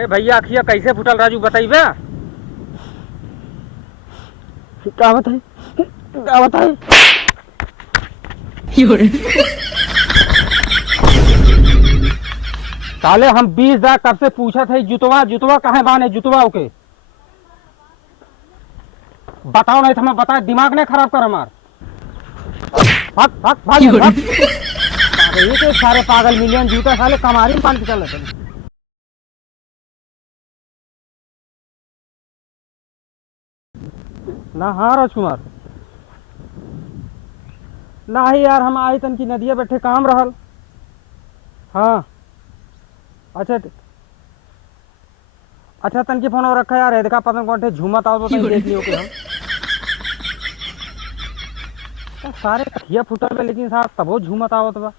अरे भैया अखिया कैसे फुटल राजू बताइबे? क्या बताई क्या बताई? साले हम 20,000 कब से पूछा थे जुतवा जुतवा कहाँ बाने जुतवा के बताओ नहीं तो मैं बता दिमाग नहीं खराब कर हमार। भाग भाग भाग भाग। ये तो सारे पागल मिलियन जूता साले कमारी में पान के चल रहे ना। हाँ राजकुमार ना ही यार हम आई तन की नदिया बैठे काम रहल। हाँ अच्छा अच्छा तन की फोन और रखा यार देखा पता कौन झूमत आओ तो देख लियो के हम तो सारे अखिया फुटल पे लेकिन साहब तबो झूमत आवत बा।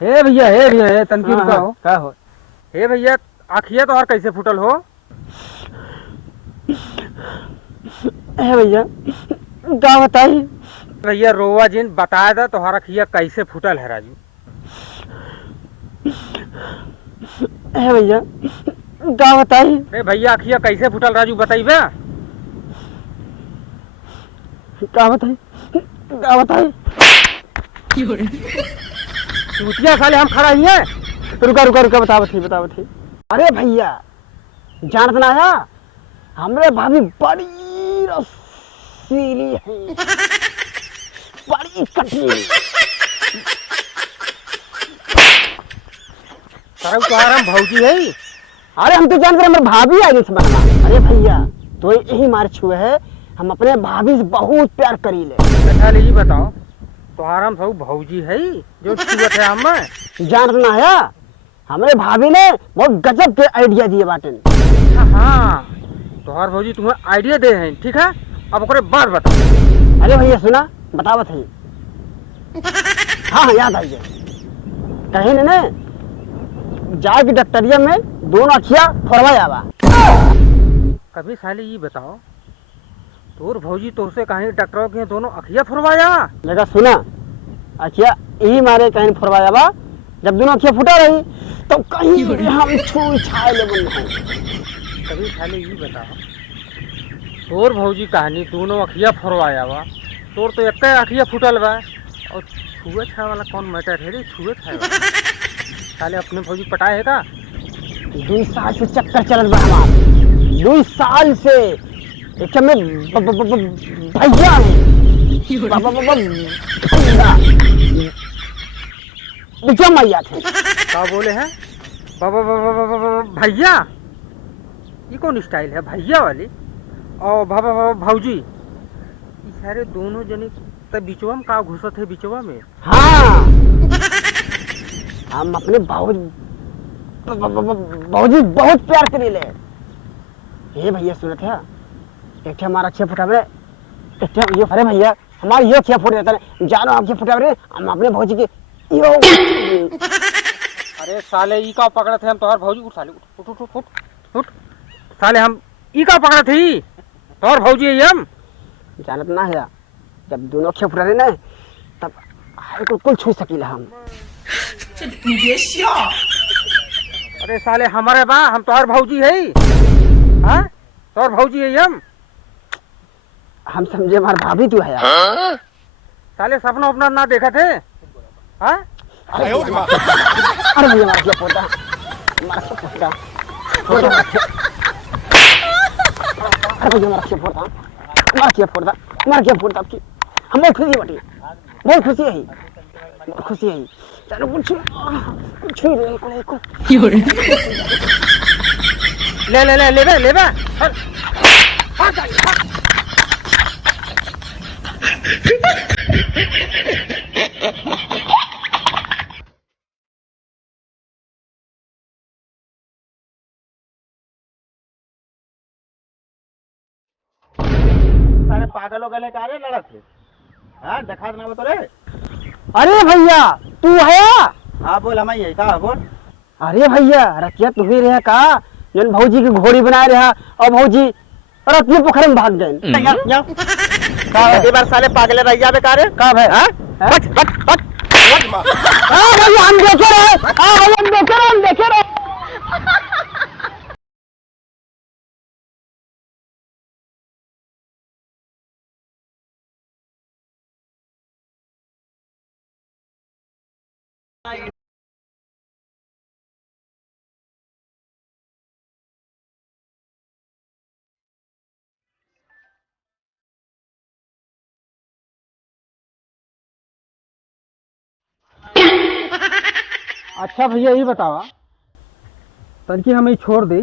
हे भैया हे तन की रुका हो क्या हो? हे भैया अखिया तो और कैसे फुटल हो? भैया क्या बताई? भैया रोवा जिन बताया था तुम्हारा अखिया कैसे फुटल है राजू? भैया क्या बताई? अरे भैया अखिया कैसे फुटल राजू बताइबे? क्या बताई क्या बताई? चूतिया साले हम खड़ा ही है। रुका रुका रुका बता थी। अरे भैया जानत ना आया हमरे भाभी बड़ी रसीली है बड़ी कठिन। हम भौजी है। अरे हम तो जानते हमारे भाभी आ गई समझना। अरे भैया तो यही मार छुए है हम अपने भाभी से बहुत प्यार करी ले। अच्छा ये बताओ तुम्हारा सब भौजी है जो छुअत है हम जानत ना आया हमारे भाभी ने बहुत गजब के आइडिया दिए बाटे। हाँ तुम्हार भौजी तुम्हें आइडिया दे हैं ठीक है अब ओकरे बाद बताओ। अरे भैया सुना बतावत है। हाँ याद आई कहीं ने जाए की डॉक्टरिया में दोनों अखिया फोड़वा जावा। कभी साले ये बताओ तोर भौजी तुमसे कहीं डॉक्टरों के दोनों अखिया फुरवाया? लगा सुना अखिया यही मारे कहीं फोड़वा जावा। जब दोनों अखिया फुटा रही तो कहीं हम छू छाए ले बन है। कभी साले ये बताओ तोर भौजी कहानी दोनों अखिया फुरवाया वा तोर तो एक अखिया फुटल बा और छुए छाए वाला कौन मैटर है रे? छुए छाए वाला साले अपने भौजी पटाए है का? 2 साल से चक्कर चलत बा हमार 2 साल से एक में भैया भैया मैया थे। क्या बोले हैं भैया? ये कौन स्टाइल है भैया वाली? और भौजी सारे दोनों जने तब बिचवा में का घुसत है बिचवा में? हाँ हम अपने भौजी बहुत प्यार करी ले। ये भैया सुनत है एक हमारा अखिया फुटावे एक ये अरे भैया हमारी ये अखिया फुट जाता है जानो अखिया फुटावे हम अपने भौजी के यो। अरे साले ई का पकड़े थे हम तोहर भौजी उठ साले उठ उठ उठ उठ साले हम ई का पकड़े थे तोहर भौजी है हम जानत ना है जब दोनों अखिया फुटा रहे ना तब कुल छू सकीला हम। अरे साले हमारे बा हम तोहर भौजी है। हाँ तोहर भौजी है हम समझे हमारे भाभी तू है। साले सपना अपना ना देखा थे। हाँ अरे भैया मार क्या पोता अरे भैया मार क्या फोड़ता आपकी हम बहुत खुशी बटी बहुत खुशी है चलो कुछ ले सारे पागलों गले का रे लड़त है। हाँ देखा ना बता रे। अरे भैया तू है? हाँ बोल हम यही का बोल। अरे भैया रतिया तू ही रहा का जन भौजी की घोड़ी बनाए रहा और भौजी रतिया पोखर में भाग गए। एक बार साले पागले रह जावे का रे का भाई? हट हट हट भैया हम देखे रहे अच्छा भैया ये बतावा तनकी हमें छोड़ दे,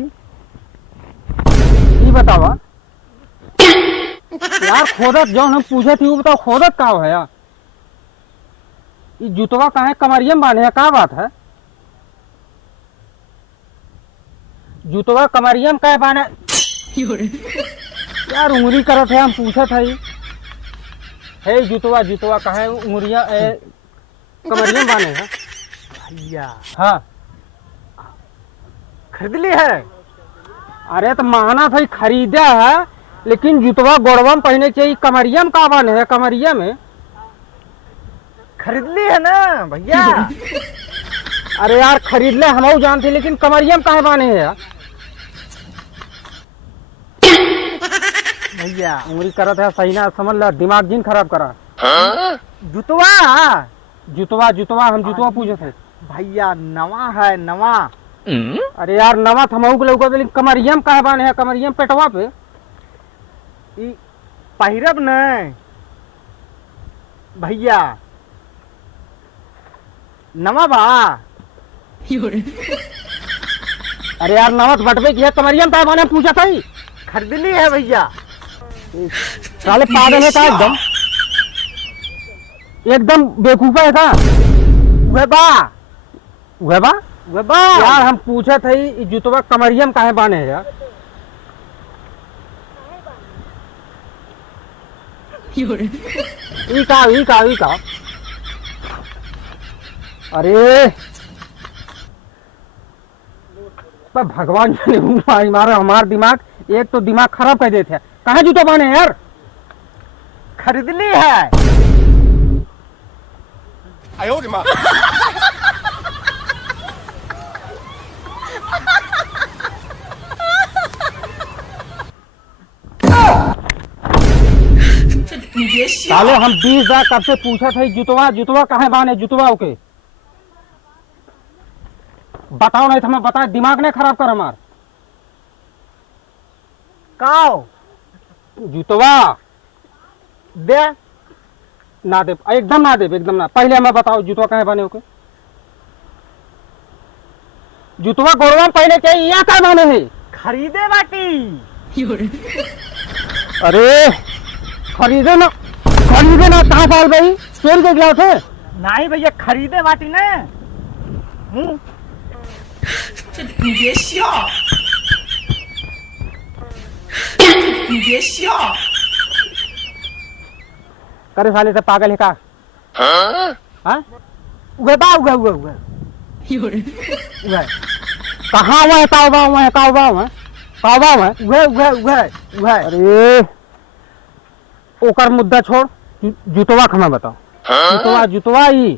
ये बतावा यार खोदत जो हम पूछे थी वो बताओ खोदत का है यार? ये जुतवा कहाँ कमरियम बांधे है, का बात है? जुतवा कमरियम का बाने यार उंगली करत है, हम पूछत है जुतवा जुतवा कहाँ उंगलिया कमरियम बाने है भैया हाँ। खरीद ली है। अरे तो माना था खरीदा है, लेकिन जुतवा गोड़वा में पहने चाहिए, कमरिया में का बाने है? कमरिया में खरीद ली है ना भैया। अरे यार खरीद ले हम जानते, लेकिन कमरिया में कहा बाने है यार? भैया उंगली करत है सही ना समझ ला, दिमाग जिन खराब करा। जुतवा जुतवा जुतवा हम जुतवा पूछे थे भैया, नवा है नवा। अरे यार नवा थमाऊ के लौका, लेकिन कमरिया में कहा बाने है? कमरिया में पेटवा पे ई पहिरब न भैया, नवा बा। अरे यार नवा तो बटवे की है, कमरिया में कहा बाने पूछा था ही? खरीद ली है भैया। साले पागल है का एकदम, एकदम बेवकूफा है का? वह बा वह बा वह बा यार हम पूछा था ही जुतवा कमरिया में काहे बाने है यार? ई का अरे पर भगवान जाने मारा हमारा दिमाग, एक तो दिमाग खराब कर देते हैं। कहाँ जूता बाने हैं यार? खरीद ली है। साले हम 20,000 कब से पूछा था जुतवा जुतवा कहाँ बाने? जुतवा ओके बताओ, नहीं तो मैं बता, दिमाग नहीं खराब कर हमार। काओ जुतवा दे ना दे, एकदम ना दे, एकदम ना। पहले हमें बताओ जुतवा कहाँ बाने ओके? जुतवा गोड़वा में पहले चाहिए या कहाँ बाने है? खरीदे बाटी। अरे खरीदे ना कहाँ साल भाई चोर के गिलास है? नहीं भैया खरीदे बाटी ने। करे साले से पागल है का? हाँ? उगे बा उगे उगे उगे उगे कहाँ हुआ है? काउबा हुआ है? काउबा हुआ है? काउबा हुआ है? उगे उगे उगे उगे। अरे ओकर मुद्दा छोड़, जुतवा खमा बताओ। जुतवा जुतवा ही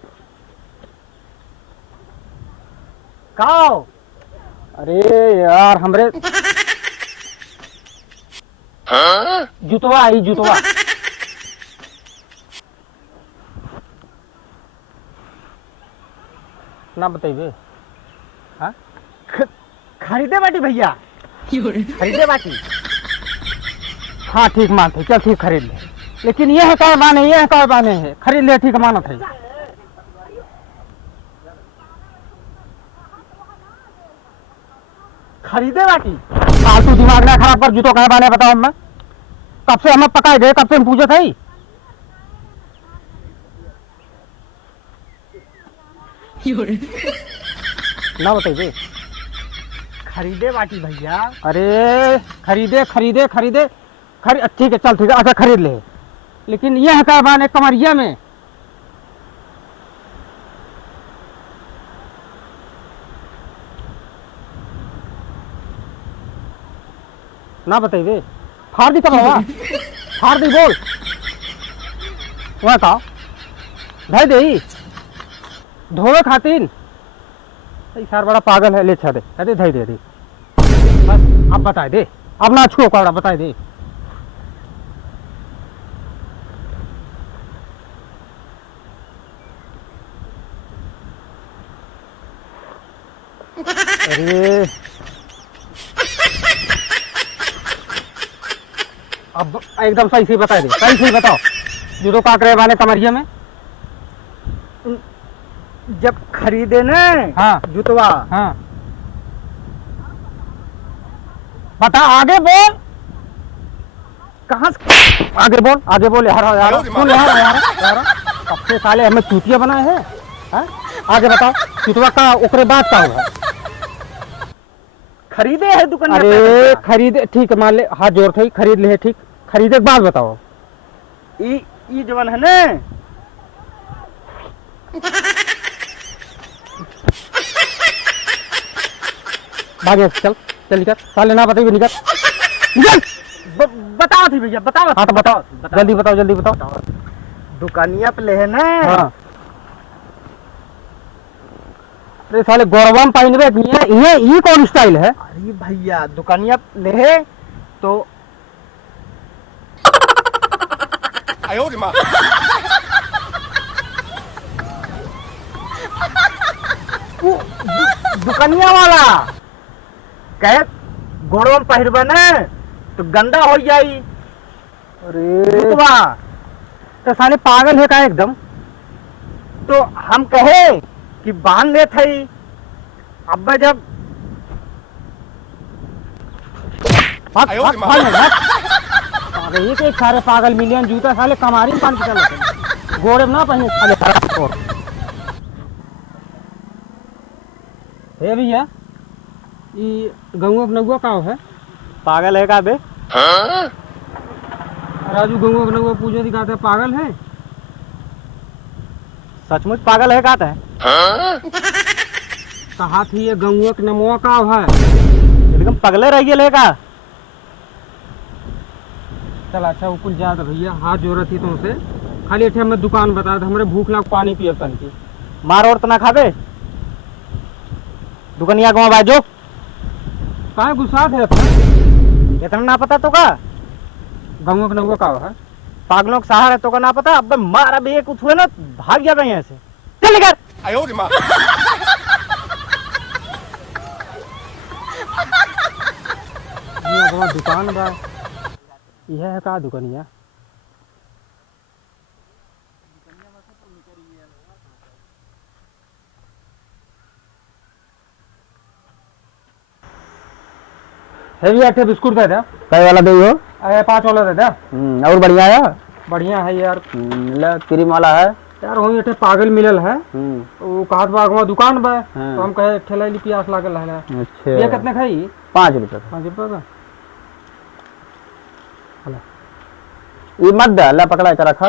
काओ। अरे यार हमरे जुतवा ही जुतवा ना बताइए। हाँ खरीदे बाटी भैया, खरीदे बाटी। हाँ ठीक मानते, चल ठीक खरीद ले, लेकिन ये है काय बाने, ये है काय बाने है? खरीद ले ठीक मानत है। खरीदे बाटी। फालतू दिमाग ना खराब कर, जूतो कहे बाने बताओ। मैं कब से हमें पकाए गए, कब से हम पूछे थे? ना बताइए। खरीदे बाटी भैया। अरे खरीदे खरीदे खरीदे ठीक है, चल ठीक है, अच्छा खरीद ले, लेकिन ये है क्या बाने कमरिया में? ना बताइए। फाड़ दी कब हुआ? फाड़ दी बोल वह का भाई दे धोवे खातिर। सार बड़ा पागल है, ले छा दे धई दे दी बस। अब बताए दे, अब ना छुओ कपड़ा, बताए दे। अरे अब एकदम सही से बता दे, सही से बताओ, जूतो का करे वाले कमरिया में? जब खरीदे ना हाँ जुतवा हाँ बता आगे बोल कहाँ से आगे बोल यार यार सुन यार यार यार सबसे साले हमें चूतिया बनाए हैं हाँ? आगे बताओ चुतवा का ओकरे बाद का हुआ खरीदे है दुकान अरे खरीदे ठीक है मान ले हाथ जोड़ थे खरीद ले ठीक खरीदे के बाद बताओ ई जवान है ना भागे चल चल निकल साले ना बताइए निकल निकल बताओ थी भैया बताओ हाँ तो बताओ जल्दी बताओ दुकानिया पे ले है ना हाँ अरे साले गौरवम पहनबे ये कौन स्टाइल है अरे भैया दुकानिया ले है तो दुकानिया वाला कहे गौरवम पहनबे ना तो गंदा हो जाई अरे तो साले पागल है का एकदम तो हम कहे कि बांध ले थे अब जब एक सारे पागल मिलियन जूता साले कमारी में पान के चलते गोड़े में ना पहने साले हे भैया ये गंगुआ नगुआ का है पागल है का बे राजू गंगुआ नगुआ पूछे दिखाते है पागल है सचमुच पागल है कहता है कहा थी ये गंगुआ नमुआ का है एकदम पगले रह गए का चल अच्छा उकुल जा भैया हाथ जोड़ थी तुमसे खाली अठे हमें दुकान बता दे हमारे भूख लाग पानी पिए तन की मार और तना खाबे दुकानिया को बाजो का गुस्सा है इतना ना पता तो का गंगुआ नगुआ का है पागलों का सहारा है तो का ना पता अब मारा भी कुछ हुए ना भाग गया यहाँ से चल निकल दुकान बा यह है का दुकानिया है भी आठे बिस्कुट दे दे कई वाला दे हो अरे 5 वाला दे दे और बढ़िया है बढ़िया है यार ले क्रीम वाला है यार वही अठे पागल मिलल है वो कहत बागवा दुकान बा तो हम कहे ठेला ली प्यास लागल है अच्छा ये कितने खाई 5 रुपए 5 रुपए का ये मत दे ले पकड़ा के रखा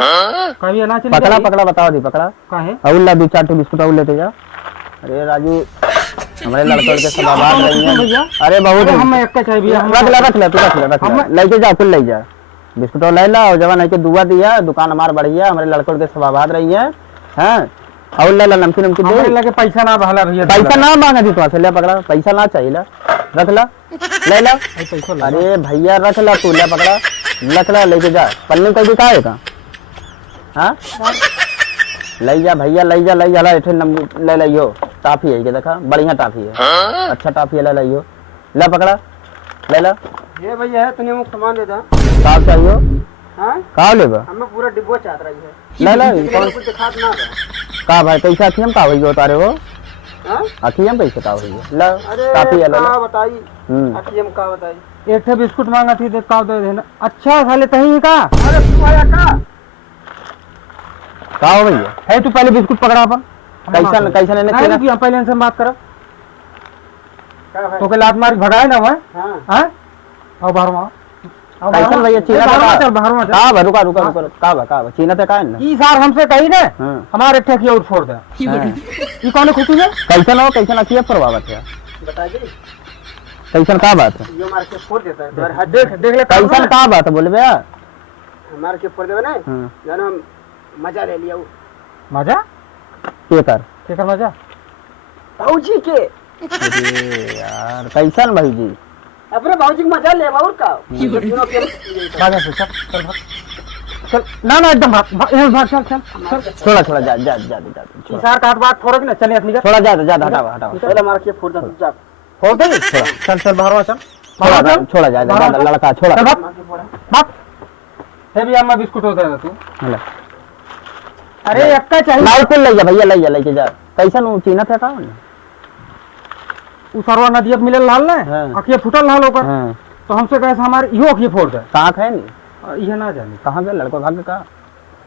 कभी ना चली पकड़ा बताओ दी पकड़ा काहे औला 2-4 बिस्कुट और लेते जा अरे राजू हमारे लड़कों के सब आवाज रही है अरे बहुत हम एक का चाहिए रख ले तू रख ले लेके जा कुल ले जा बिस्कुट ले ला और जवान है के दुआ दिया दुकान हमार बढ़िया हमारे लड़कों के सब आवाज रही है हैं और ले ला नमकीन दे लगे पैसा ना भला भैया पैसा ना मांगा दी तो से ले पकड़ा पैसा ना चाहिए ला रख ला ले ला अरे भैया रख ला तू ले पकड़ा रख ला लेके जा पन्नी कहीं दिखाए का हां ले जा भैया ले जा ले लियो टाफी है ये देखा बढ़िया टाफी है अच्छा टाफी है ले लियो ले पकड़ा ले ला ये भैया है तने मुख सामान दे दा का चाहिए हां का लेबा हमें पूरा डिब्बा चाहत रही है ले ले कौन कुछ दिखात ना का भाई पैसा थी हम का होई तारे हो हां अखी हम पैसा का होई ले टाफी है ले का बताई अखी हम का बताई एक थे बिस्कुट मांगा थी देख का दे देना अच्छा साले तही का अरे तू आया का हो भैया है तू पहले बिस्कुट पकड़ा अपन कैसा लेने चाहिए पहले इनसे बात करो तो के लात मार भगाए ना मैं हां आओ बाहर में कैसा भैया चीना चल बाहर में का रुका का चीना ते का ना ई सार हमसे कही ने हमारे ठेकी और छोड़ दे ई कौन खुशी है कैसा ना किया परवावत है बता दे कैसा का बात है ये मार के फोड़ देता है देख ले कैसा का बात है बोल बे हमारे के फोड़ देवे ना जानो मजा ले लिया मजा केकर मजा भाऊजी के अरे यार कैसन भाई जी अपने भाऊजी का मजा ले बाउर का भाग चल ना एकदम भाग चल थोड़ा जा सार का बात थोड़ा ना चल अपनी थोड़ा जा हटाओ पहले मार के फोड़ दे जा फोड़ दे चल बाहर चल छोड़ा जा लड़का छोड़ा बात है भी अम्मा बिस्कुट होता है तू अरे एक का चाहिए लाल कुल ले जा भैया ले जा कैसन उ चीना थे का उ सरवा नदिया मिले लाल ने हाँ। अखिया फुटल लाल होकर हां तो हमसे कहे हमारे इहो अखिया फोड़ दे कहां है नहीं ये ना जाने कहां गए लड़को भाग का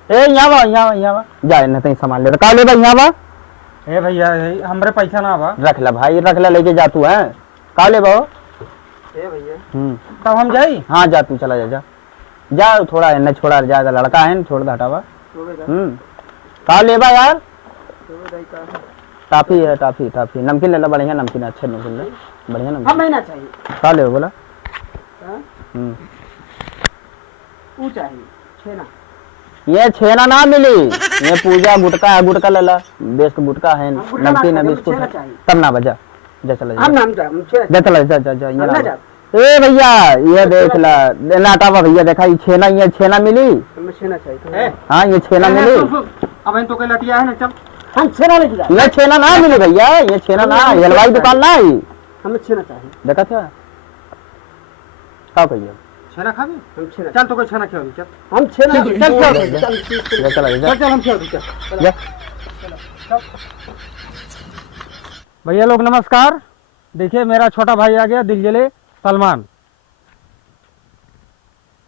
ए यहाँ बा जा न तई सामान ले का ले बा यहाँ बा ए भैया हमरे पैसा ना बा रख ले भाई रख ले लेके जा तू है का ले बा ए भैया तब हम जाई हां जा तू चला जा जा थोड़ा इन्ने छोड़ा ज्यादा लड़का है छोड़ दे हटावा का ले बा यार टाफी है टाफी नमकीन ले ला बढ़िया नमकीन अच्छे नमकीन ले बढ़िया नमकीन हमें ना चाहिए का ले बोला ऊ चाहिए छेना ये छेना ना मिली ये पूजा गुटका ले ला बेस्ट गुटका है नमकीन है बिस्कुट है तब ना बजा जा चला जा जा चला जा यहाँ ला ए भैया ये देख ला नाटावा भैया देखा ये छेना मिली छेना चाहिए हाँ ये छेना मिली अब तो कहीं लटिया है ना चल हम छेना लेके जाए ये छेना ना मिली भैया ये छेना ना हलवाई दुकान ना आई हमें छेना चाहिए देखा था का भैया छेना खाबे हम छेना चल तो कोई छेना खिला चल हम छेना चल चला जा चल हम खिला जा भैया लोग नमस्कार। देखिए मेरा छोटा भाई आ गया दिलजले सलमान।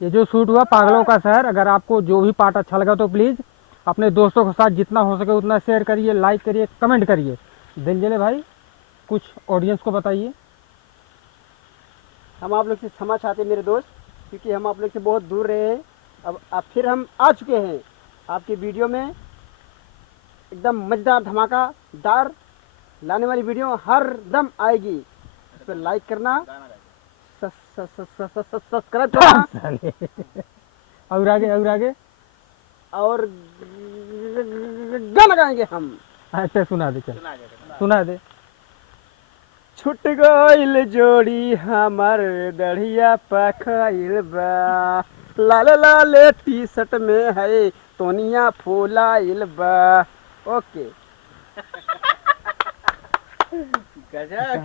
ये जो शूट हुआ पागलों का शहर, अगर आपको जो भी पार्ट अच्छा लगा तो प्लीज़ अपने दोस्तों के साथ जितना हो सके उतना शेयर करिए, लाइक करिए, कमेंट करिए। दिलजले भाई कुछ ऑडियंस को बताइए। हम आप लोग से क्षमा चाहते हैं मेरे दोस्त, क्योंकि हम आप लोग से बहुत दूर रहे हैं। अब फिर हम आ चुके हैं आपकी वीडियो में, एकदम मज़ेदार धमाकादार लाने वाली वीडियो हर दम आएगी। इस पर लाइक करना, सब्सक्राइब करना और आगे और गाना गाएंगे हम। अच्छा सुना दे, चल सुना दे। छुट गइल जोड़ी हमार दढ़िया पखाइल बा, लाल लाल टी शर्ट में है तोनिया फूलाइल बा। ओके गजब।